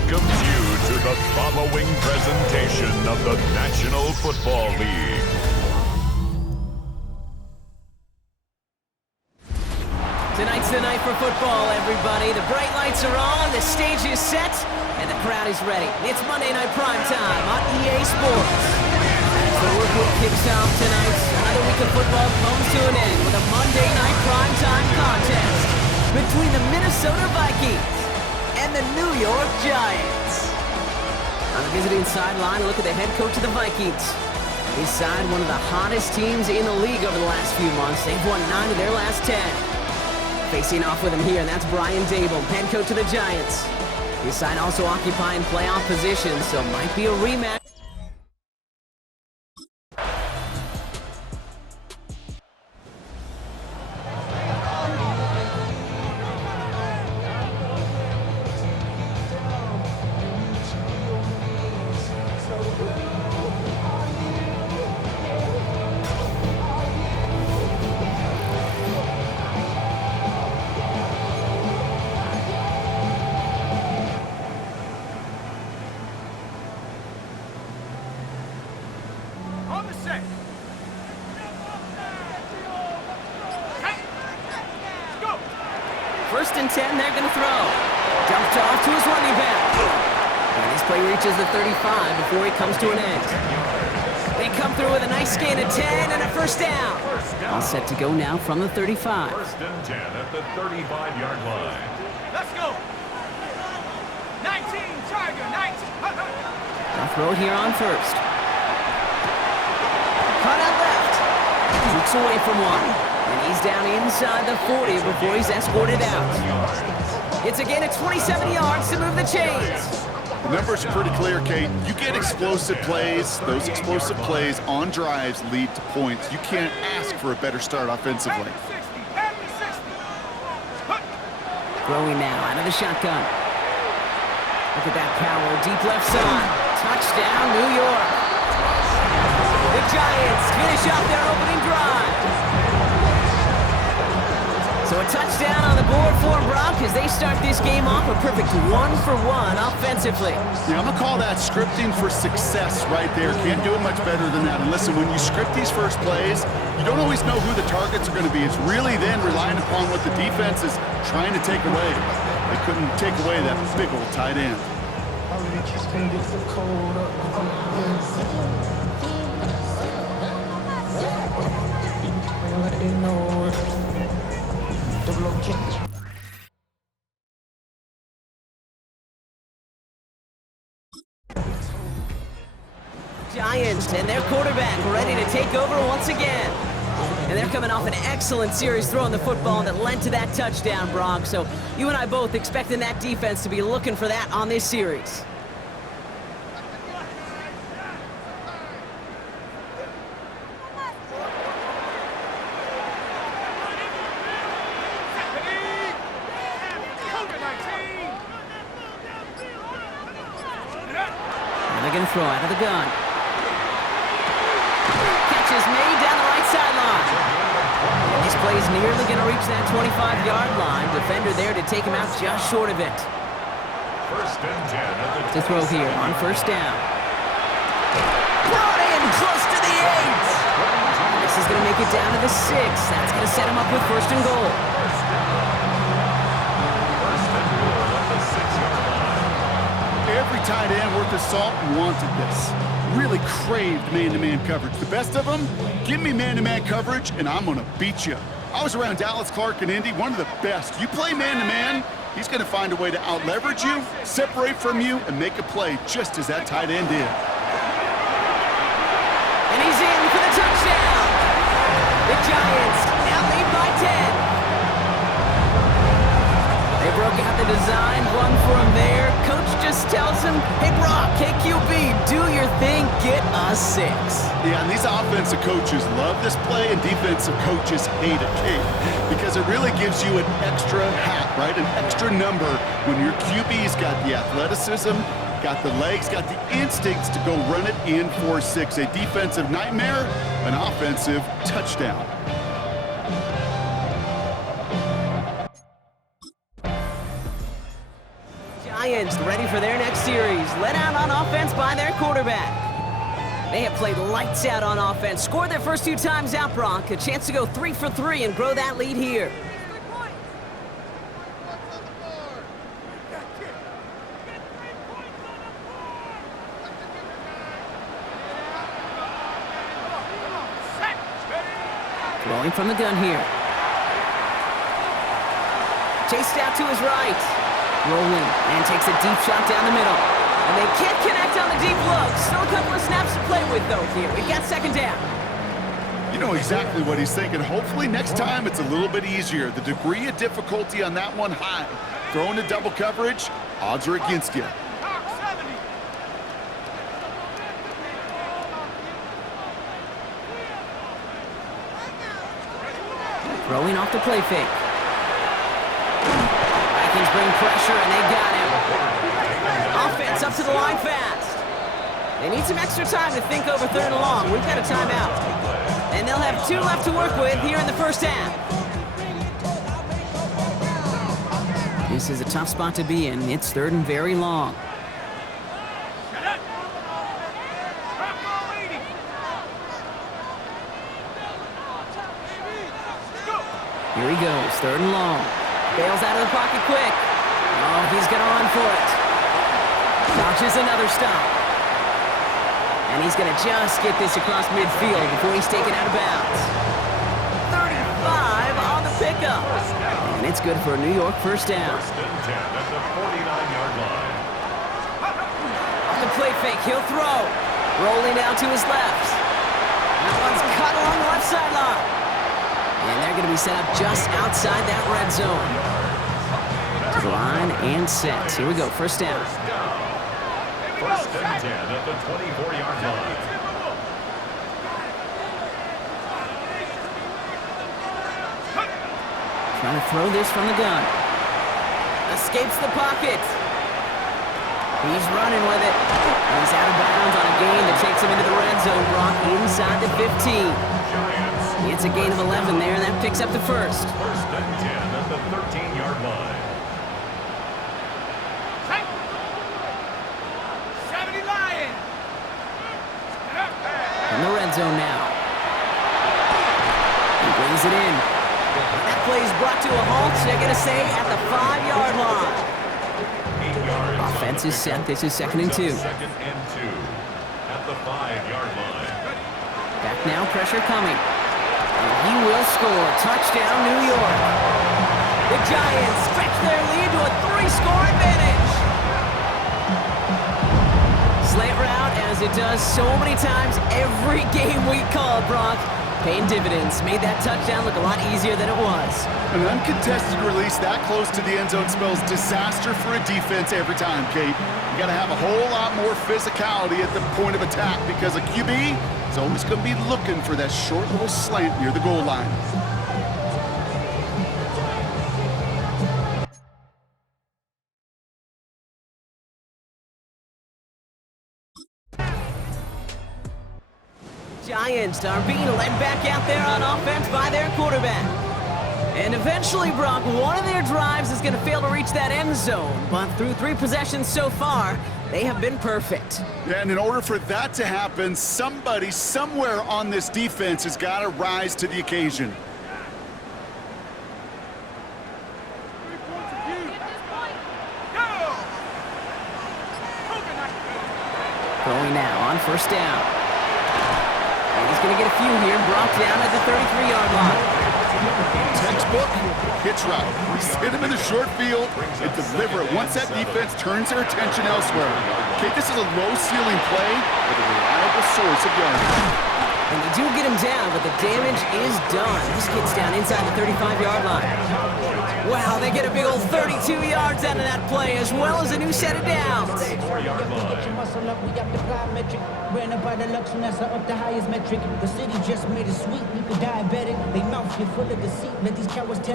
welcomes you to the following presentation of the National Football League. Tonight's the night for football, everybody. The bright lights are on, the stage is set, and the crowd is ready. It's Monday Night Prime Time on EA Sports. As the work week kicks off tonight, another week of football comes to an end with a Monday Night Prime Time contest between the Minnesota Vikings and the New York Giants. On the visiting sideline, look at the head coach of the Vikings. His side, one of the hottest teams in the league over the last few months. They've won 9 of their last 10. Facing off with him here, and that's Brian Dable, head coach of the Giants. His side also occupying playoff positions, so might be a rematch. First and 10, they're going to throw. Dumped off to his running back. And this play reaches the 35 before he comes to an end. They come through with a nice gain of 10 and a first down. All set to go now from the 35. First and 10 at the 35-yard line. Let's go. 19, Tiger, 19. They'll throw it here on first. Cut out left. Jukes away from one. And he's down inside the 40 before he's escorted out. It's a gain of 27 yards to move the chains. The numbers are pretty clear, Kate. You get explosive plays. Those explosive plays on drives lead to points. You can't ask for a better start offensively. Throwing now out of the shotgun. Look at that power, deep left side. Touchdown, New York. The Giants finish off their opening drive. So a touchdown on the board for Brock as they start this game off a perfect 1-for-1 offensively. Yeah, I'm going to call that scripting for success right there. Can't do it much better than that. And listen, when you script these first plays, you don't always know who the targets are going to be. It's really then relying upon what the defense is trying to take away. They couldn't take away that big old tight end. Giants and their quarterback ready to take over once again. And they're coming off an excellent series throwing the football that led to that touchdown, Brock. So you and I both expecting that defense to be looking for that on this series. They're going to throw out of the gun. Catch is made down the right sideline. And this play is nearly going to reach that 25-yard line. Defender there to take him out just short of it. First and 10 at the To throw here on first down. Brought in close to the 8. This is going to make it down to the 6. That's going to set him up with first and goal. Every tight end worth his salt wanted this. Really craved man-to-man coverage. The best of them, give me man-to-man coverage and I'm going to beat you. I was around Dallas Clark and Indy, one of the best. You play man-to-man, he's going to find a way to out-leverage you, separate from you, and make a play just as that tight end did. And he's in for the touchdown. The Giants now lead by 10. They broke out the design, run for him there. Coach just tells him, hey, Brock, hey, QB, do your thing, get a 6. Yeah, and these offensive coaches love this play, and defensive coaches hate it, Kate, because it really gives you an extra hat, right, an extra number when your QB's got the athleticism, got the legs, got the instincts to go run it in for 6. A defensive nightmare, an offensive touchdown. Giants ready for their next series, led out on offense by their quarterback. They have played lights out on offense, scored their first 2 times out, Brock. A chance to go 3 for 3 and grow that lead here. Throwing from the gun here. Chased out to his right. Rolling and takes a deep shot down the middle. And they can't connect on the deep look. Still a couple of snaps to play with, though, here. We've got second down. You know exactly what he's thinking. Hopefully next time it's a little bit easier. The degree of difficulty on that one high. Throwing to double coverage, odds are against you. Throwing off the play fake. Vikings bring pressure, and they got him. Offense up to the line fast. They need some extra time to think over 3rd and long. We've got a timeout. And they'll have 2 left to work with here in the first half. This is a tough spot to be in. It's 3rd and very long. Here he goes, 3rd and long. Bails out of the pocket quick. Oh, he's going to run for it. Dodges another stop. And he's going to just get this across midfield before he's taken out of bounds. 35 on the pickup. And it's good for a New York first down. First and 10 at the 49-yard line. Off the play fake, he'll throw. Rolling out to his left. That one's cut along the left sideline. And they're going to be set up just outside that red zone. To the line and set. Here we go, first down. First and 10 at the 24-yard line. Trying to throw this from the gun. Escapes the pocket. He's running with it. He's out of bounds on a gain that takes him into the red zone. Brock inside the 15. It's a gain of 11 there, and that picks up the first. First and 10 at the 13-yard line. 70 Lions. In the red zone now. He brings it in. That play is brought to a halt, they're going to say, at the 5-yard line. 8 yards. Offense is set. This is 2nd and 2. 2nd and 2 at the 5-yard line. Back now, pressure coming. And he will score. Touchdown, New York. The Giants stretch their lead to a 3-score advantage. Slant route, as it does so many times every game we call, Brock. Paying dividends. Made that touchdown look a lot easier than it was. An uncontested release that close to the end zone spells disaster for a defense every time, Kate. You got to have a whole lot more physicality at the point of attack because a QB is always going to be looking for that short little slant near the goal line. Giants are being led back out there on offense by their quarterback. And eventually, Brock, one of their drives is going to fail to reach that end zone. But through 3 possessions so far, they have been perfect. Yeah, and in order for that to happen, somebody somewhere on this defense has got to rise to the occasion. Going now on first down. And he's going to get a few here, brought down at the 33-yard line. Textbook hitch route. Hit him in the short field and deliver it once that defense turns their attention elsewhere. Okay, this is a low-ceiling play with a reliable source of yardage. And they do get him down, but the damage is done. This kid's down inside the 35-yard line. Wow, they get a big old 32 yards out of that play, as well as a new set of downs.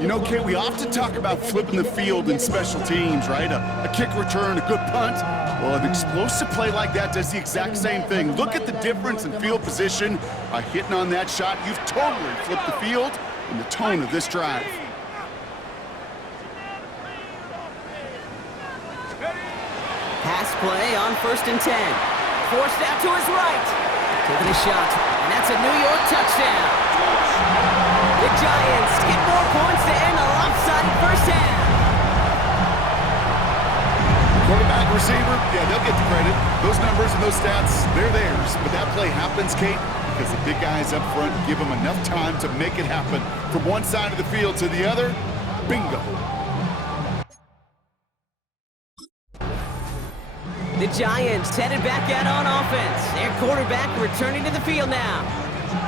You know, Kate, we often talk about flipping the field in special teams, right? A kick return, a good punt. Well, an explosive play like that does the exact same thing. Look at the difference in field position. By hitting on that shot, you've totally flipped the field and the tone of this drive. Pass play on 1st and 10. Forced out to his right. Taking a shot, and that's a New York touchdown. The Giants get more points to end a lopsided first half. Quarterback, receiver, yeah, they'll get the credit. Those numbers and those stats, they're theirs. But that play happens, Kate, because the big guys up front give them enough time to make it happen. From one side of the field to the other, bingo. The Giants headed back out on offense. Their quarterback returning to the field now.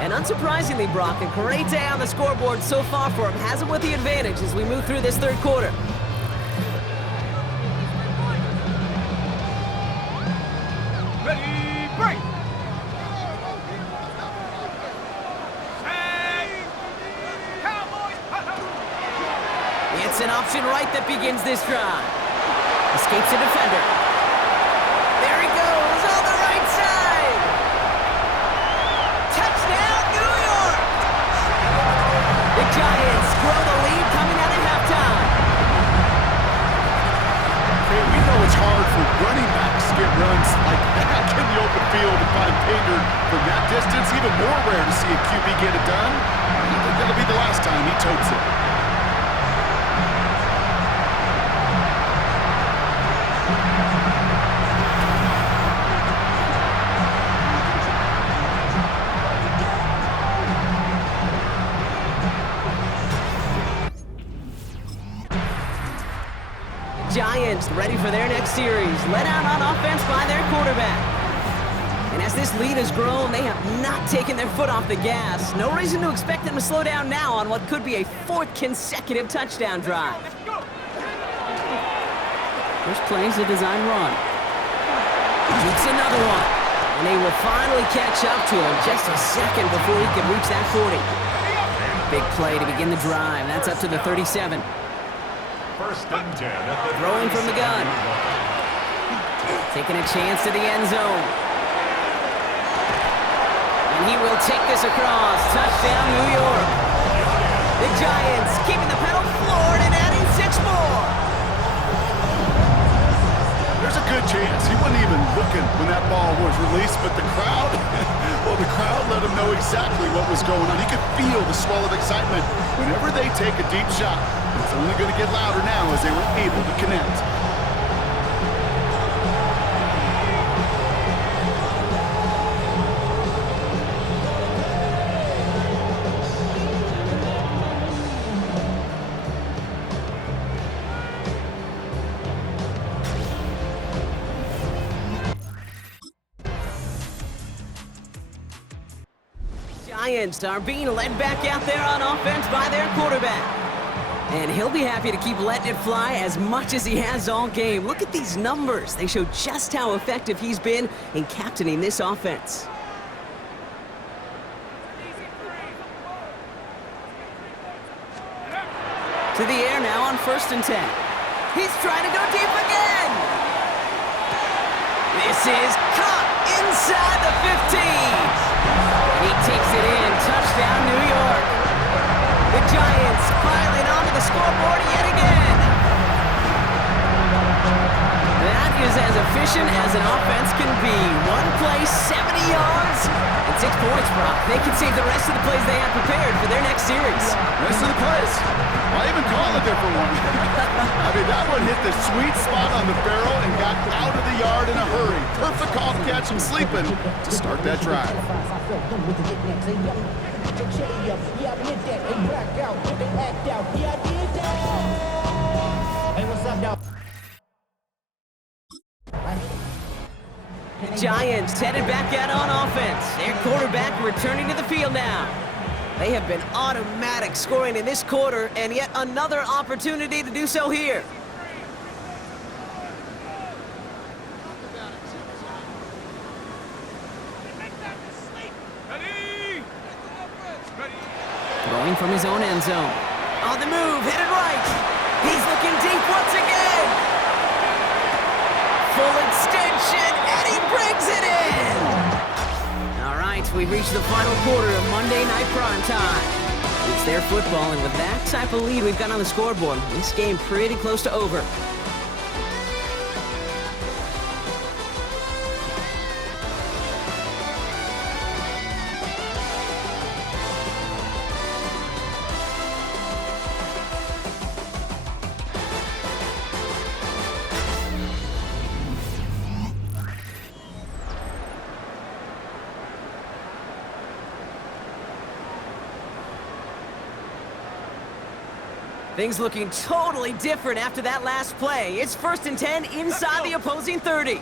And unsurprisingly, Brock, a great day on the scoreboard so far for him. Has him with the advantage as we move through this third quarter. Ready, break! Set! Cowboys, It's an option right that begins this drive. Escapes a defender. There he goes on the right side. Touchdown, New York! The Giants grow the lead coming out at halftime. Hey, we know it's hard for running backs to get runs like that in the open field and find pay dirt from that distance. Even more rare to see a QB get it done. I think that'll be the last time he totes it. Giants ready for their next series. Led out on offense by their quarterback. And as this lead has grown, they have not taken their foot off the gas. No reason to expect them to slow down now on what could be a 4th consecutive touchdown drive. let's go! First play's a design run. Shoots another one. And they will finally catch up to him just a second before he can reach that 40. Big play to begin the drive. That's up to the 37. 1st and 10 at the Throwing from the gun. Taking a chance to the end zone. And he will take this across. Touchdown, New York. The Giants keeping the pedal floored and adding 6 more. There's a good chance he wasn't even looking when that ball was released, but the crowd, well, the crowd let him know exactly what was going on. He could feel the swell of excitement whenever they take a deep shot. It's only going to get louder now as they were able to connect. Giants are being led back out there on offense by their quarterback. And he'll be happy to keep letting it fly as much as he has all game. Look at these numbers. They show just how effective he's been in captaining this offense. To the air now on 1st and 10. He's trying to go deep again. This is caught inside the 15. And he takes it in. Touchdown, New York. The Giants piling onto the scoreboard yet again. That is as efficient as an offense can be. One play, 70 yards, and 6 points, Brock. They can save the rest of the plays they have prepared for their next series. Rest of the plays? Why even call a different one? I mean, that one hit the sweet spot on the barrel and got out of the yard in a hurry. Perfect call to catch him sleeping to start that drive. Giants headed back out on offense. Their quarterback returning to the field now. They have been automatic scoring in this quarter, and yet another opportunity to do so here. Ready! Ready! Throwing from his own end zone. On the move, hit it right. He's looking deep once again. Full extension, and he brings it in. All right, we've reached the final quarter of Monday Night Prime Time. It's their football, and with that type of lead we've got on the scoreboard, this game pretty close to over. Things looking totally different after that last play. It's 1st and 10 inside the opposing 30.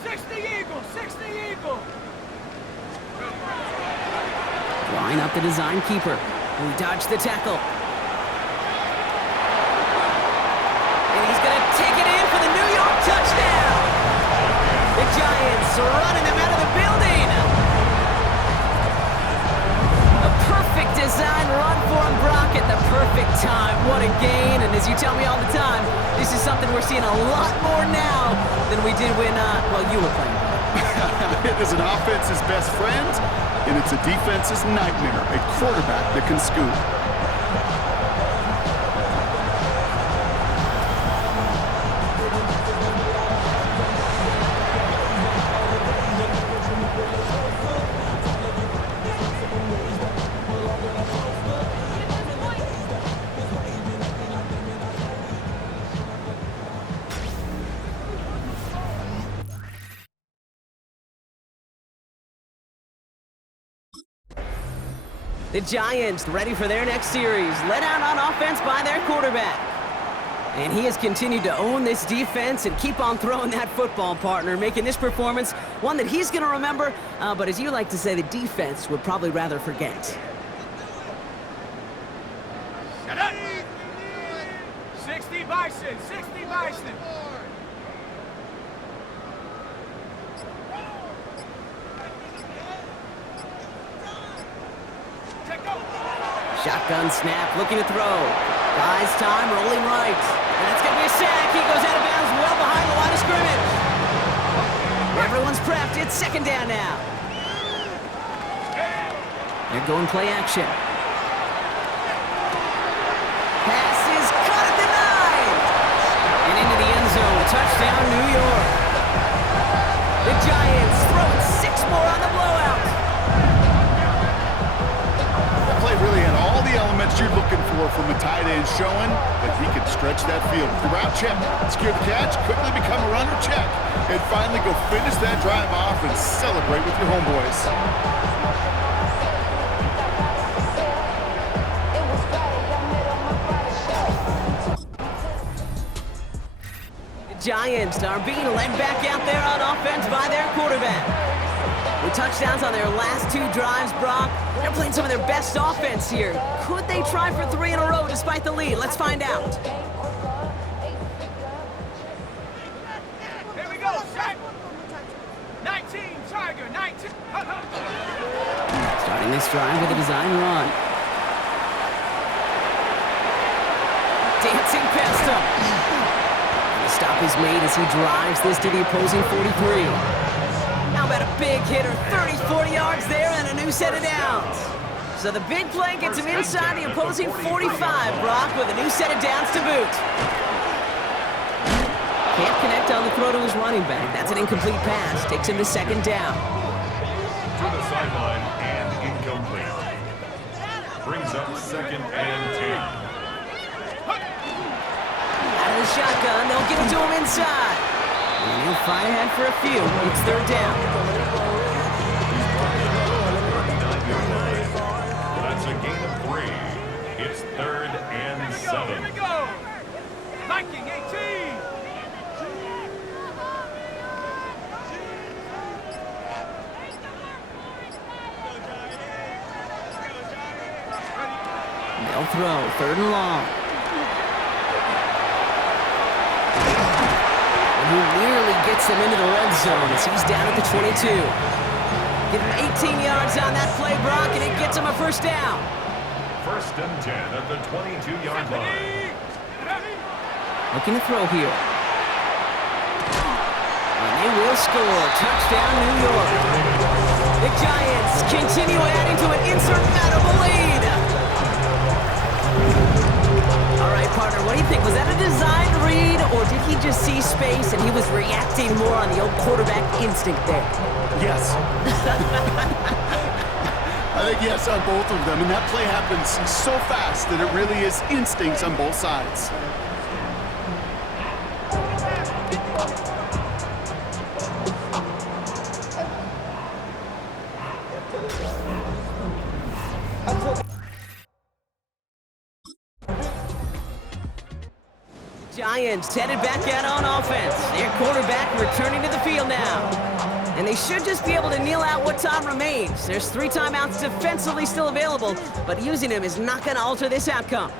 60 Eagle, 60 Eagle. Line up the design keeper, who dodged the tackle. And he's going to take it in for the New York touchdown. The Giants are running them out of the building. A perfect design run for him, Brock, at the perfect time. What a gain, and as you tell me all the time, this is something we're seeing a lot more now than we did when, well, you were playing. It is an offense's best friend, and it's a defense's nightmare, a quarterback that can scoop. The Giants ready for their next series, led out on offense by their quarterback. And he has continued to own this defense and keep on throwing that football, partner, making this performance one that he's going to remember, but as you like to say, the defense would probably rather forget. Shut up. 60 Bison, 60 Bison. Shotgun snap, looking to throw. Buys time, rolling right. And it's going to be a sack. He goes out of bounds well behind the line of scrimmage. Everyone's prepped. It's 2nd down now. They're going play action. Pass is caught at the 9. And into the end zone. Touchdown, New York. The Giants throwing 6 more on the blowout. Play really had all the elements you're looking for from a tight end, showing that he could stretch that field. The route check, secure the catch, quickly become a runner check, and finally go finish that drive off and celebrate with your homeboys. The Giants are being led back out there on offense by their quarterback. With touchdowns on their last 2 drives, Brock, they're playing some of their best offense here. Could they try for 3 in a row despite the lead? Let's find out. Here we go, set. 19, Tiger, 19. Starting this drive with a design run. Dancing past him. The stop is made as he drives this to the opposing 43. How about a big hitter, 30, 40 yards there, and a new set of downs. So the big play gets him inside the opposing 45, Brock, with a new set of downs to boot. Can't connect on the throw to his running back. That's an incomplete pass. Takes him to 2nd down. To the sideline and incomplete. Brings up 2nd and 10. Out of the shotgun, they'll give it to him inside. And he'll fight ahead for a few. It's 3rd down. That's a gain of 3. It's 3rd and 7. Here we go. Viking 18. They'll throw. 3rd and long. He nearly gets them into the red zone as he's down at the 22. Give him 18 yards on that play, Brock, and it gets him a 1st down. 1st and 10 at the 22-yard line. Looking to throw here. And they will score. Touchdown, New York. The Giants continue adding to an insurmountable lead. All right, partner, what do you think? Was that a designed read, or did he just see space and he was reacting more on the old quarterback instinct there? Yes. I think yes on both of them, and that play happens so fast that it really is instincts on both sides. Giants headed back out on offense. Their quarterback returning to the field now. And they should just be able to kneel out what time remains. There's 3 timeouts defensively still available, but using them is not going to alter this outcome.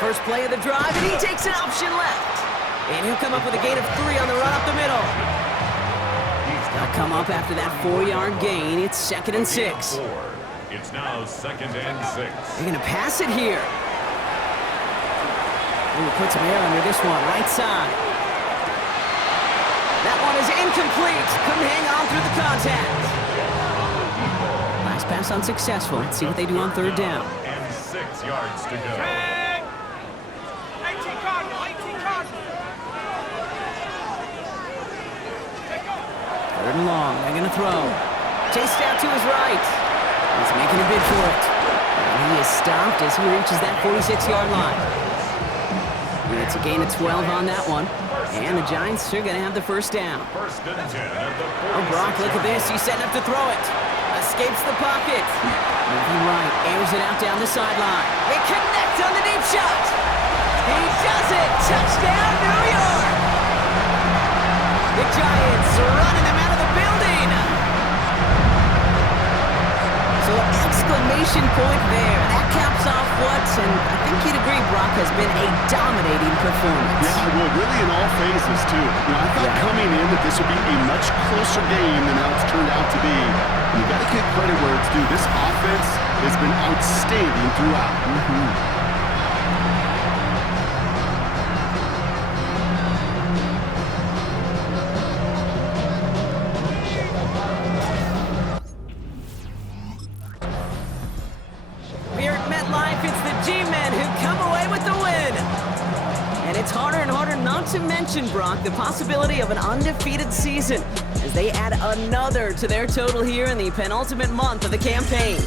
First play of the drive, and he takes an option left. And he'll come up with a gain of 3 on the run up the middle. They'll come up after that 4-yard gain. It's 2nd and 6. It's now 2nd and 6. They're going to pass it here. Ooh, put some air under this one, right side. That one is incomplete. Couldn't hang on through the contact. Last pass unsuccessful. Let's see what they do on 3rd down. And 6 yards to go. 18 Cardinal, 18 Cardinal. Take off. 3rd and long. They're going to throw. Chased out to his right. He's making a bid for it. And he is stopped as he reaches that 46-yard line. And it's a gain of 12 on that one. And the Giants are going to have the 1st down. 1st and 10 at the 46. Oh, Brock, look at this. He's setting up to throw it. Escapes the pocket. Moving right. Airs it out down the sideline. They connect on the deep shot. He does it. Touchdown, New York. The Giants are running them out of the building. So exclamation point there. That caps off what, and I think you'd agree, Brock, has been a dominating performance. Yeah, I will. Really in all phases, too. I thought coming in that this would be a much closer game than how it's turned out to be. You got to give credit where it's due. This offense has been outstanding throughout. Here at MetLife, it's the G-Men who come away with the win. And it's harder and harder not to mention, Brock, the possibility of an undefeated season as they add another to their total here in the penultimate month of the campaign.